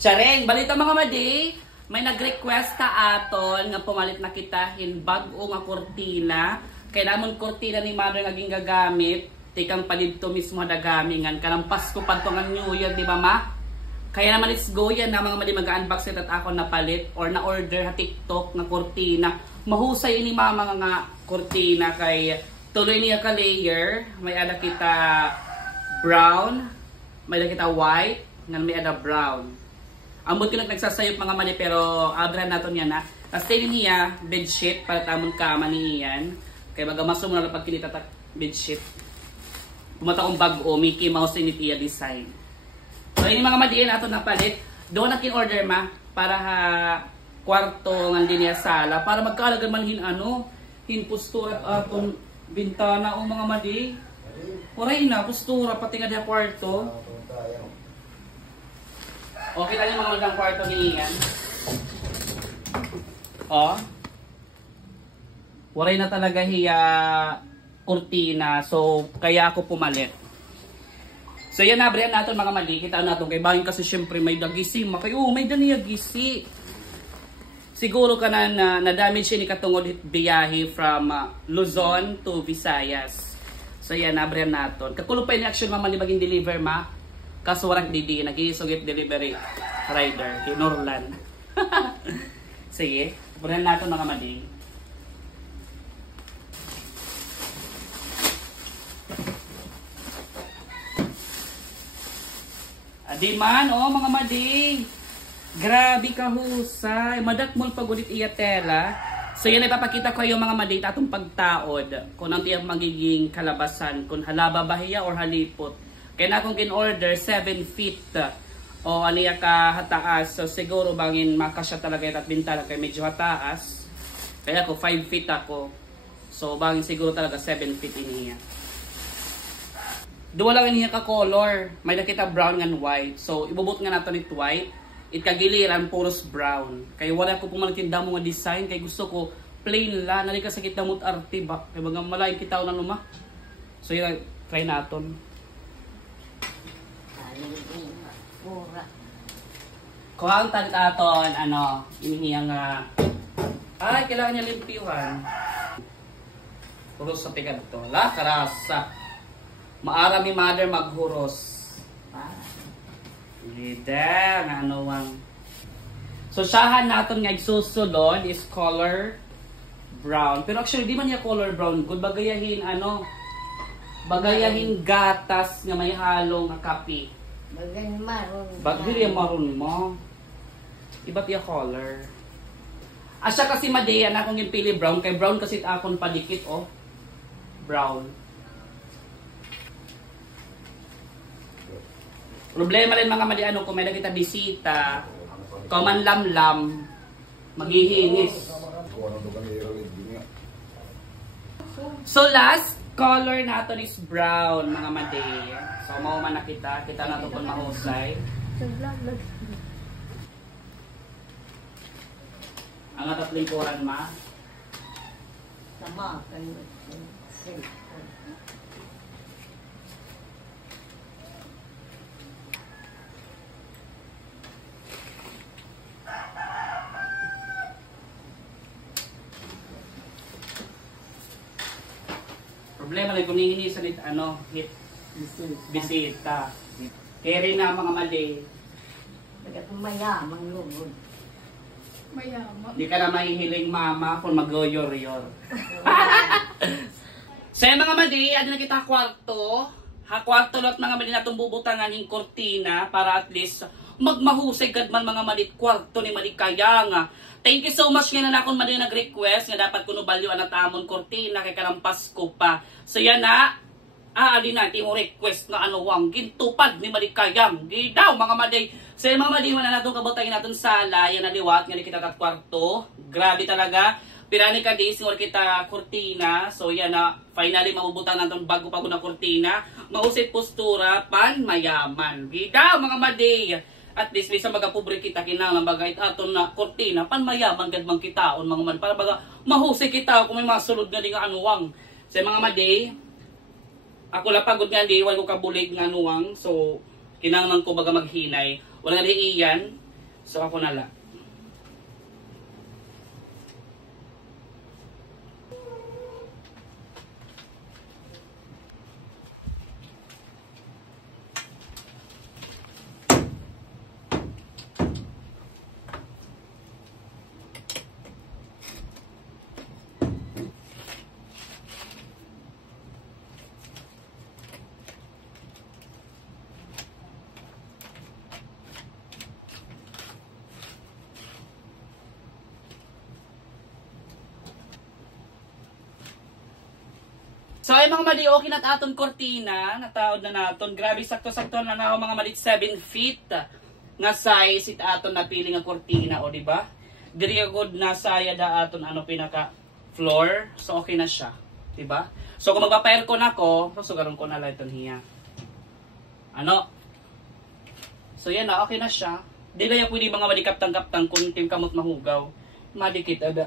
Tsareng, balita mga madi, may nag-request ka aton nga pumalit na kita hin bag-o nga kurtina. Kailangan kurtina ni mother nga gagamit, tikang palidto mismo dagamingan kanang Pasko pa to nga New Year, di ba ma? Kaya naman let's go yan na mga madi mag-unbox it at ako napalit or na order ha TikTok nga kurtina. Mahusay ini mama nga kurtina kay tuloy niya ka layer, may ada kita brown, may ada kita white, nga may ada brown. Ambot ko nagsasayop mga mali pero abrahan natin yan na. Tapos tayo niya bedsheet para tamon kama niyan. Kaya baga maso mo na pag kinita bedsheet. Pumata kong bag-o, Mickey Mouse init iya design. So ini mga madiin ato napalit. Doon na kin-order ma para ha kwarto ng linya sala para magkaalagan man hin ano hin postura at atong bintana o mga madi. Oray na postura pati nga diha kwarto. Okay lang yung mga magandang kwarto niyan. Oh. Waray na talaga hiya kurtina. So, kaya ako pumalit. So, yan nabrihan natin mga mali. Kita natin kay Bahin kasi syempre may dagisi. May daniya gisi. Siguro ka na na-damage ni katungod biyahe from Luzon to Visayas. So, yan nabrihan natin. Kakulo pa yung action mga mali maging deliver ma. Kaso walang didi. Nag-iisugit delivery rider. Kay Norlan. Sige. Nabrihan natin mga mali. Di man, oh mga madi. Grabe ka husay. Madakmol pagulit iya tela. So yan ipapakita ko yung mga madi atong pagtaod. Kung ang tiyang magiging kalabasan. Kung halaba bahiya or halipot. Kaya na akong in-order 7 feet. O aniya ka hataas. So siguro bangin makasya talaga yung bintana kaya medyo hataas. Kaya ako 5 feet ako. So bangin siguro talaga 7 feet iniya. Duwa lang niya ka color. May nakita brown and white. So, ibubot nga nato nito white. Itagiliran, puros brown. Kaya wala ko pumalitin damo nga design. Kaya gusto ko plain lang. Nalika sa kita mo't arte ba? Kaya bagang malaking kita na luma. So, yun, try natin. Kuha ang tantaton, inihiyang ay, kailangan niya limpiwan. Puros sa tigan to. La, karasa. Maara mi mother maghuros. Lida, ang. So, sahan natin nga igsusulod is color brown. Pero actually, di man niya color brown. Good bagayahin, bagayahin gatas nga may halong kape. Bagayahin maroon. Bagayahin maroon mo. Iba't yung color. Asya kasi madeya na akong yung pili brown. Kay brown kasi akong padikit, oh. Brown. Problema rin mga mali kung may nakita bisita, man lamlam, maghihingis. So last color natin is brown mga mali. So mau man nakita, kita na ito kung mahusay. Ang atat lingkuran ma. Sama kayo. Problema lang kung nihinisan ito, hit bisita. Kaya rin na mga mali. Bagat mayamang lugod. Mayaman. Di ka na mahihiling mama kung mag-yor-yor. So mga mali, na kita kwarto. Kwarto lot mga mali na itong bubutangan yung kortina para at least magmahusay gadman mga malit kwarto ni malikaya nga. Thank you so much nga na akong mali nag-request nga dapat kuno balyo ang atamon kortina kay karang Pasko pa. So yan na, alin natin yung request nga wang gintupad ni malikayang. Gidaw mga mali. So yan mga mali na natong kabutangin natin sala, yan na liwat nga kita kat kwarto. Grabe talaga. Pirani ka days nga kita kortina. So yan na, finally mabubutan natin bago pa na kortina. Mausit postura, pan mayaman. Gidaw mga mali. At least bisa magapobre kita kinangan bagay aton na kortina pan mayaman gad man kitaon mga man para baga mahusay kita kung may masulod nga di nga anuwang. Sa mga madi ako la pagod nga di wala ko kabulig nga anuwang so kinahanglan ko baga maghinay. Wala nga di iyan So ako na lang. So ay mga mali, okay na aton kortina, nataod na naton. Grabe, sakto-sakto na na mga malit 7 feet nga size it aton na pili nga kortina, o di ba? Diri good na saya da aton ano pinaka floor. So okay na siya, di ba? So kung magpa-pair ko nako, susugaron ko na lang iton hiya. Ano? So yan na, okay na siya. Di na pwede mga malikap-tang-kaptang kung tim kamot mahugaw. Madikit ada.